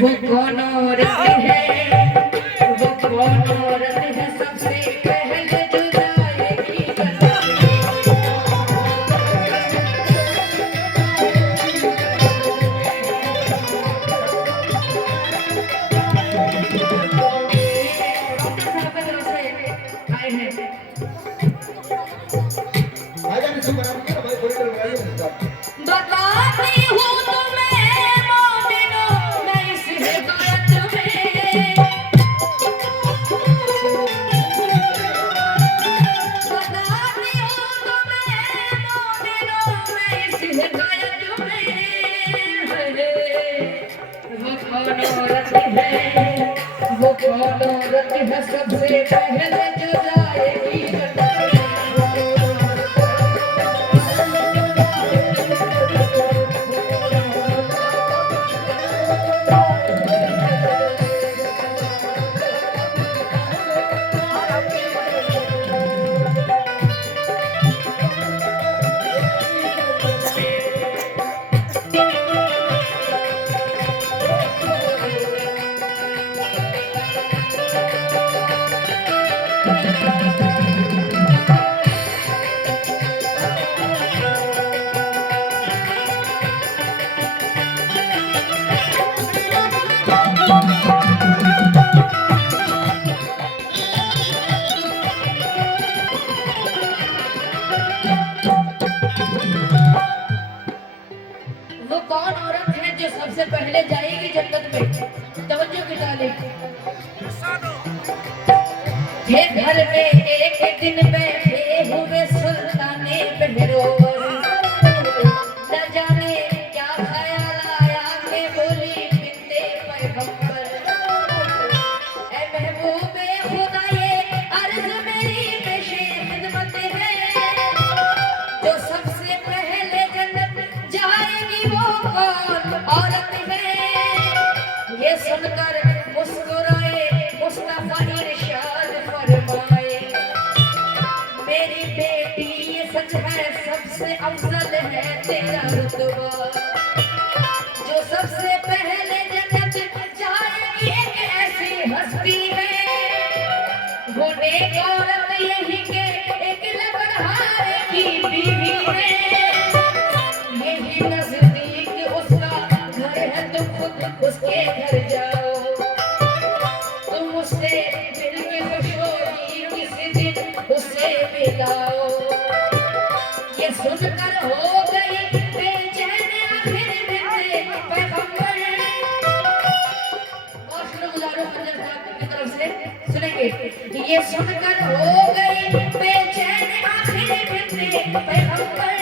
वो कौन औरत है, वो कौन औरत है सबसे पहले जो जाएगी जन्नत में। आए हैं बताती हूँ तुम्हें मोमिनो मैं इस हिदायत में, बताती हूँ तुम्हें मोमिनो मैं इस हिदायत में। वो कौन औरत है, वो कौन औरत है सबसे पहले जो जाएगी जन्नत में। वो कौन औरत है जो सबसे पहले जाएगी जन्नत में? तवज्जो की तालीम। थे घर में एक दिन बैठे हुए सुल्ताने बहरोर, न जाने क्या ख्याल आया कि बोली बिनते पैगंबर, ऐ महबूबे खुदा ये अर्ज मेरी पेशे खिदमत है, जो सबसे पहले जन्नत जाएगी वो कौन औरत है? ये सुनकर मुस्कुराए मुस्तफा इरशाद फरमाए, मेरी बेटी ये सच है सबसे अफजल है तेरा रुतबा, जो सबसे पहले जन्नत जाएगी एक ऐसी हस्ती है, वो नेक औरत यही के एक लबनहार की बीवी है, यही नजदीक उसका घर है तुम खुद उसके घर जाओ, तुम उससे मिल के खुश होगी किसी दिन उससे मिलाओ। ये सुनकर हो गई बेचैन आखिर बिनते पैगंबर, और शुक्रगुजार हूं मंजर साहब की तरफ से सुनेंगे। ये सुनकर हो गई बेचैन आखिर बिनते पैगंबर,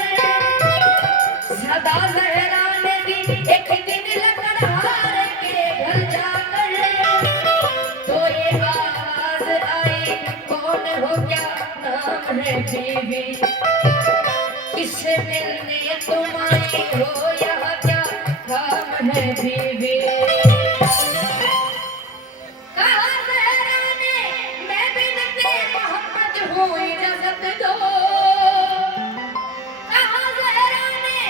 सदा जहरा ने भी एक दिन लकड़हार के घर जाकर, तो ये आवाज आई कौन हो क्या नाम है बीवी, किससे मिलने तुम आई हो यहाँ क्या काम है बीवी। कहा जहरा ने मैं बिनते मोहम्मद हूँ इजाजत दो, कहा जहरा ने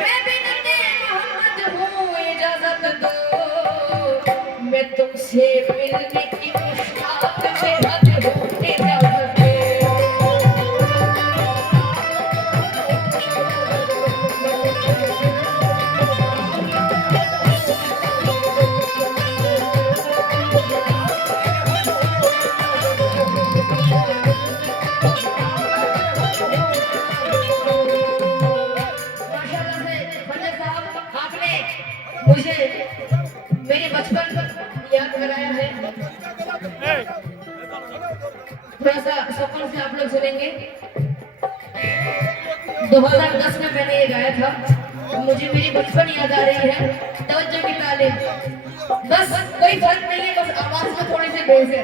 मैं बिनते मोहम्मद हूँ इजाजत दो, मैं तुमसे मिलने की मुश्ताक बेहद हूँ इजाजत दो। माशाल्लाह से पंडित साहब आपने मुझे मेरे बचपन याद कराया है, थोड़ा सा सफर से आप लोग सुनेंगे। 2010 में मैंने ये गाया था, मुझे मेरी बचपन याद आ रही है। तवज्जो की तालीम, बस कोई फर्क नहीं है, बस आवाज में थोड़ी सी बेस है।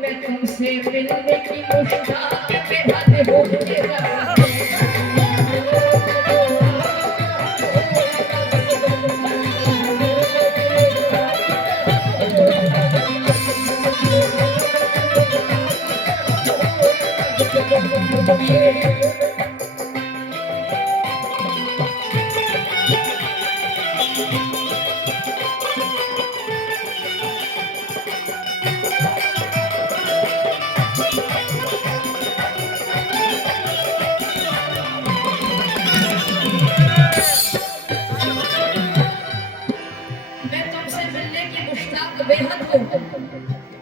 मैं तुमसे मिलने की मुश्ताक बेहद हूँ इजाजत दो। मिलने की मुश्ताक बेहद हो,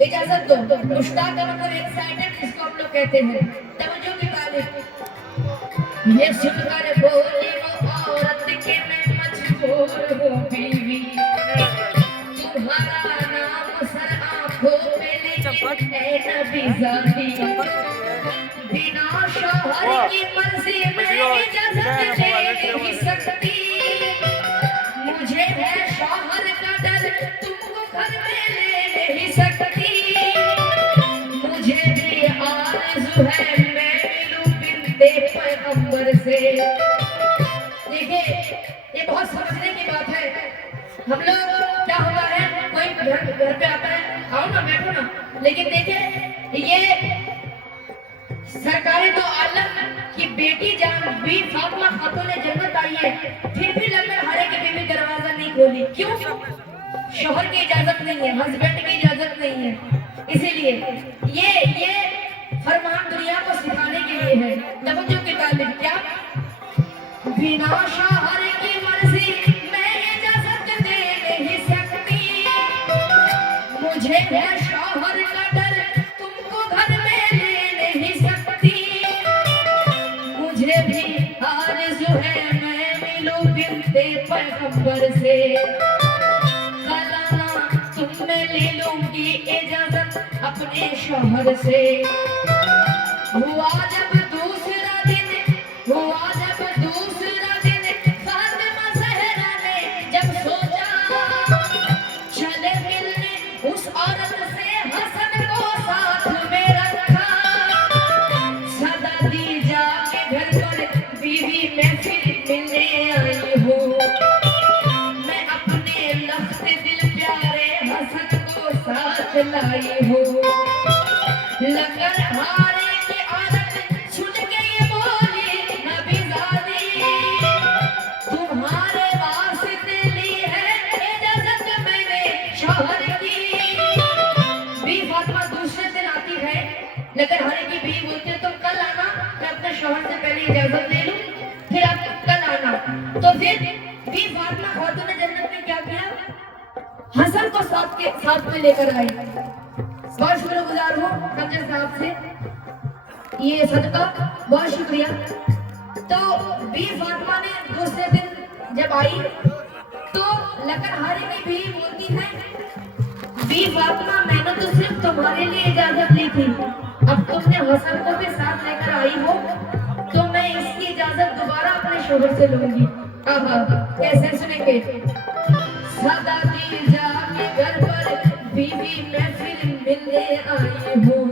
इजाजत दो। मुश्ताक का मतलब एक्साइटेड जिसको हम लोग कहते हैं। तवज्जो की तारीफ ये सुनकर बोली वो औरत के मैं मजबूर हूँ बीवी, तुम्हारा नाम सर आंखों पे लेकिन है नबी जाती, बिना शौहर की मर्जी में इजाजत दे नहीं सकती, मुझे है शौहर का डर तुमको घर में ले नहीं सकती, मुझे भी आरज़ू है मैं मिलूं बिन्ते पैगंबर से। देखिए ये बहुत समझने की बात है। हम लोग क्या होता है, कोई घर पे आता है, आओ ना बैठो ना, लेकिन देखिए ये सरकारें तो आलम की बेटी जान बी फातिमा खातून जन्नत आई है, फिर भी लंगर हारे के बीवी दरवाजा नहीं खोली। क्यों? शोहर की इजाजत नहीं है, हस्बैंड की इजाजत नहीं है। इसीलिए ये फरमान दुनिया को सिखाने के लिए है। तवज्जो की तालीम क्या? बिना शोहर की मर्जी मैं इजाजत दे नहीं सकती, मुझे है शोहर का डर तुमको घर में ले नहीं सकती, मुझे भी आरज़ू है मैं मिलूं बिन्ते पैगंबर से, कल तुम मैं ले लूंगी इजाजत अपने शोहर से। हुआ जब दूसरा दिन, हुआ जब दूसरा दिन, फातिमा ज़हरा ने जब सोचा चले मिलने उस औरत से, हसन को साथ में रखा, सदा दी जाके घर पर बीवी मैं फिर मिलने आई हूँ, मैं अपने लफ्ज़ दिल प्यारे हसन को साथ लाई हूँ, लंगर हारे की औरत सुन के ये बोली नबी ज़ादी, तुम्हारे वास्ते ली है इजाजत मैंने शौहर की। बी फातिमा दूसरे दिन आती है, लंगर हारे की बीवी बोलती है तुम कल आना, मैं अपने शौहर से पहले इजाजत ले लूं, फिर आप कल आना। तो फिर बी फातिमा खातून जन्नत ने क्या किया? हसन को साथ में लेकर आई। बहुत शुक्रगुजार हूँ खंजर साहब से, ये सदका बहुत शुक्रिया। तो बी फातिमा ने दूसरे दिन जब आई तो लकड़हारे की भी बोलती है, बी फातिमा मैंने तो सिर्फ तुम्हारे लिए इजाजत ली थी, अब तुमने हसन को भी साथ लेकर आई हो तो मैं इसकी इजाजत दोबारा अपने शोहर से लूंगी। कैसे सुनेंगे? सदा दी जाके घर पर बीवी मैं फिर मिलने आई हूँ,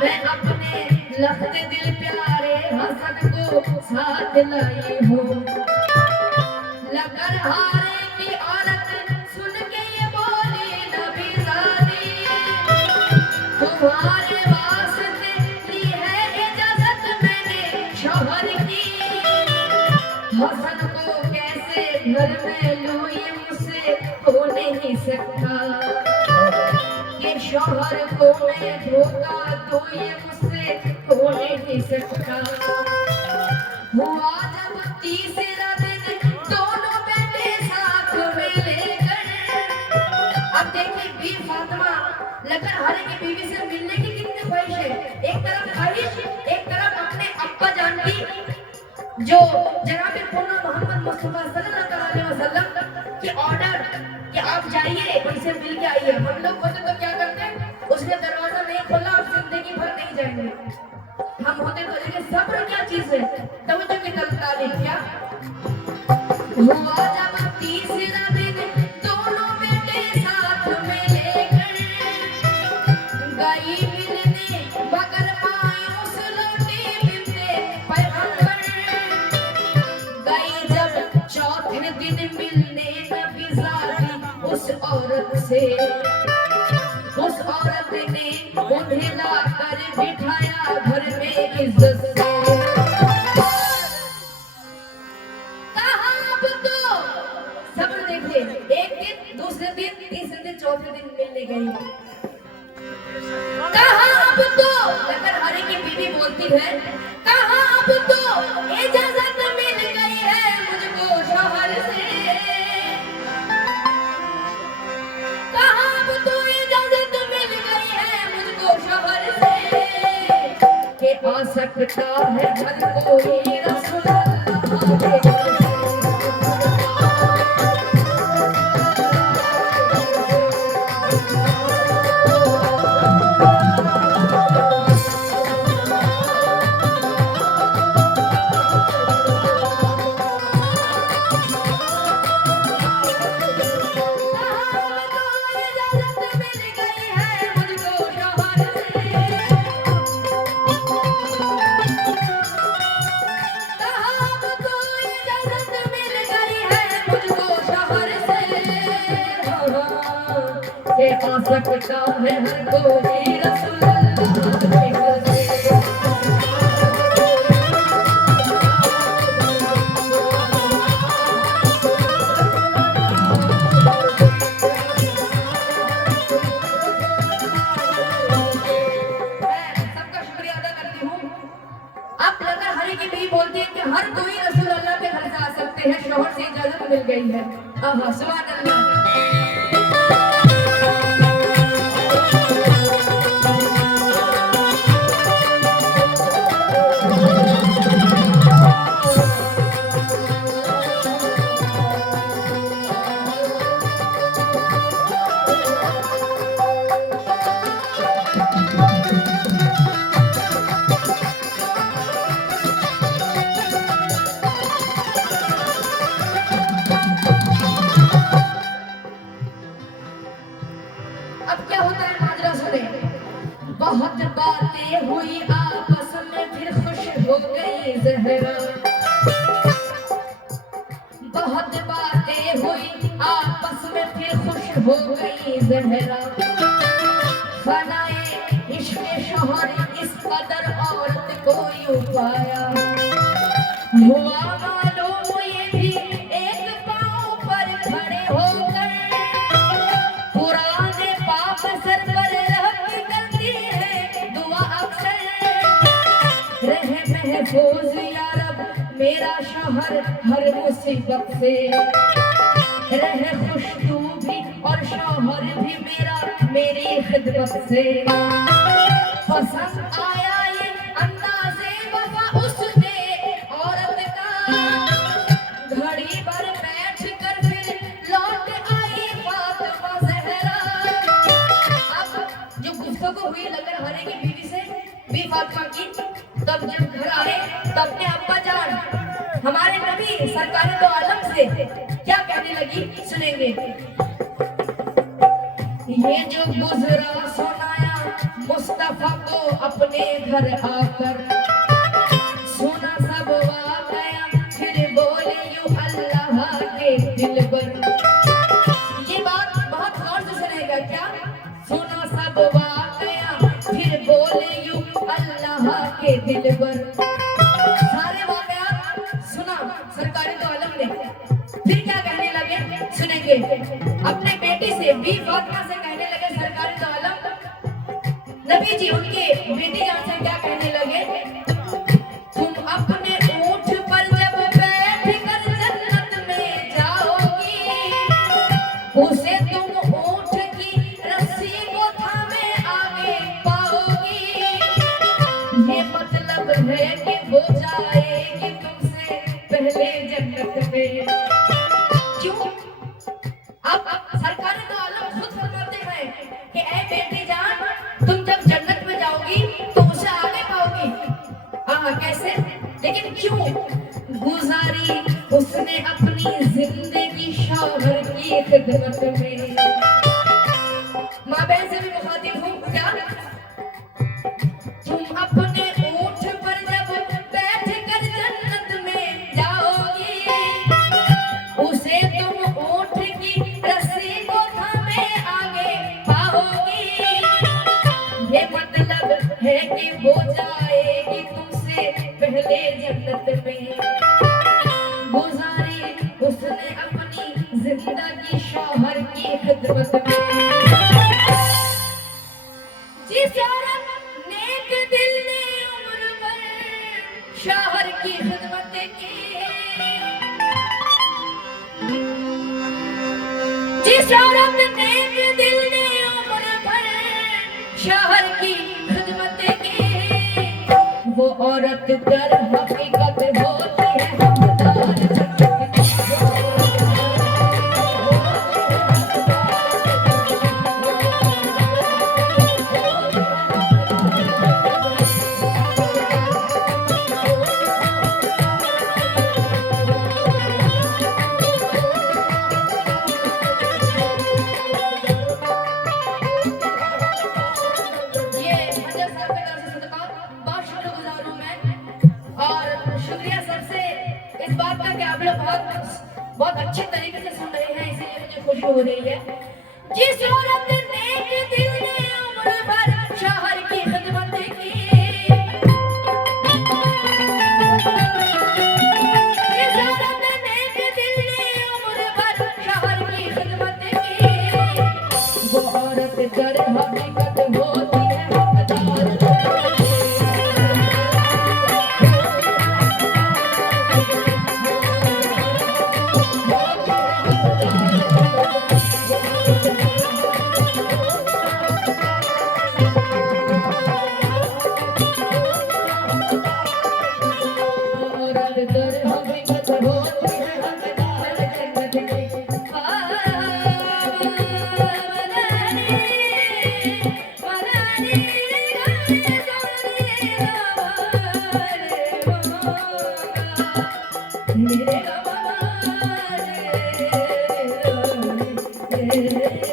मैं अपने लफ्ज़ दिल प्यारे हसन को साथ लाई हूँ, लकड़हारे की औरत सुन के ये बोली नबी ज़ादी, तुम्हारे वास्ते ली है इजाजत मैंने शौहर की, हसन को कैसे घर में लूं ये मुझसे हो नहीं सकता, ये शौहर को मैं धोखा दूं ये मुझसे हो नहीं सकता। हुआ जब तीसरा दिन दोनों बेटे साथ में लेकर, अब देखिए बी फातिमा लकड़हारे की बीवी से मिलने की कितनी ख्वाहिश है, एक तरफ ख्वाहिश, एक तरफ अपने अब्बा जान की जो जनाब मोहम्मद मुस्तफा सल्लल्लाहु अलैहि वसल्लम की ऑर्डर कि आप जाइए उनसे मिल के आइए। हम लोग होते तो क्या करते, उसने दरवाजा नहीं खोला और जिंदगी भर नहीं जाएंगे। हम होते तो लेकिन सब्र क्या चीज है, तवज्जो की तालीम क्या? हुआ जब तीसरा दिन दोनों बेटे साथ में लेकर गई मिलने, मगर मायूस लौटी बिन्ते पैगंबर, गई जब चौथे दिन मिलने नबी ज़ादी उस औरत से, उस औरत ने उन्हें लाकर बिठाया घर में इज्जत से, कहा अब तो सब्र देखिए, एक दिन दूसरे दिन तीसरे दिन चौथे दिन मिलने गई, कहा अब तो लकड़हारे की बीवी बोलती है, कहा अब तो इजाजत मिल गई है मुझको शौहर से, सकता है हर कोई रसूल अल्लाह के घर से। आ सकता है हर कोई रसूल अल्लाह के घर से। सबका शुक्रिया अदा करती हूँ। आप लगा हरी की भी बोलती है कि हर कोई रसूल अल्लाह के घर से आ सकते हैं, शोहर से इजाजत मिल गई है। आहा सुभान अल्लाह। अब क्या होता है माजरा सुने। बहुत बातें हुई आपस में फिर खुश हो गई जहरा। बहुत बातें हुई आपस में फिर खुश हो गई जहरा। फनाए इश्क़ शोहर इस कदर औरत को यूं पाया। हुआ मालूम ये भी एक पाँव पर खड़े होकर पुराने पाप सर पर रख करती है दुआ अक्सर। रहे महफूज या रब मेरा शोहर हर मुसीबत से। रहे खुश तू भी और शोहर भी मेरा मेरी खिदमत से। पसंद आया ये अंदाज़े वफा उसके औरत का। घड़ी भर बैठ कर फिर लौट आई फातिमा ज़हरा। अब जो गुफ्तगू हुई लगन हरे की बीवी से भी फातिमा की, तब जब घर आए तब अपने अब्बा जान हमारे नबी सरकार दो आलम से क्या कहने लगी सुनेंगे। ये जो गुजरा सुनाया मुस्तफा को अपने घर आकर। सुना सब वाक़या फिर बोले यूं अल्लाह के दिल पर। ये बात बहुत गौर से सुनेगा क्या। सुना सब वाक़या फिर बोले यूं अल्लाह के दिल पर। सारे वाक़यात सुना सरकार दो आलम ने, फिर क्या कहने लगे सुनेंगे। अपने बेटी से भी फातिमा से कहने लगे सरकार दो आलम नबी जी उनके बेटी जान से क्या कहने लगे। तुम अपने ऊंट पर जब बैठ कर जन्नत में जाओगी, उसे तुम ऊंट की रस्सी को थामे आगे पाओगी। ये मतलब है कि वो जाएगी तुमसे पहले जन्नत में। क्यों? अब सरकार दो आलम खुद फरमाते हैं कि ऐ बेटी जान तुम जब जन्नत में जाओगी तो उसे आगे पाओगी। हाँ कैसे, लेकिन क्यों? गुजारी उसने अपनी जिंदगी शौहर की खिदमत में। माँ बहन से भी मुखातिब हूँ क्या। तुम अपने ऊंट पर जब बैठ कर जन्नत में जाओगी, उसे तुम ऊंट की रस्सी को थामे आगे पाओगी। ये मतलब है कि वो जाएगी तुमसे पहले जन्नत में। गुजारी उसने अपनी जिंदगी शौहर की खिदमत में। जिस औरत नेक दिल ने उम्र भर शौहर की खिदमत की, जिस औरत नेक दिल ने उम्र भर शौहर की खिदमत की, वो औरत दर हकीकत होती है हकदार। ये मंजर साहब की तरफ से सदका बहुत शुक्रगुजार हूं मैं, और शुक्रिया सबसे इस बात का कि आप लोग बहुत अच्छे तरीके से सुन रहे हैं, इसीलिए मुझे खुशी हो रही है। जिस औरत नेक दिल ने उम्र भर शौहर की खिदमत की, जिस औरत नेक दिल ने उम्र भर शौहर की खिदमत की, वो औरत दर हकीकत होती है हकदार। औरत दर हकीकत होती है हकदार जन्नत की। मेरे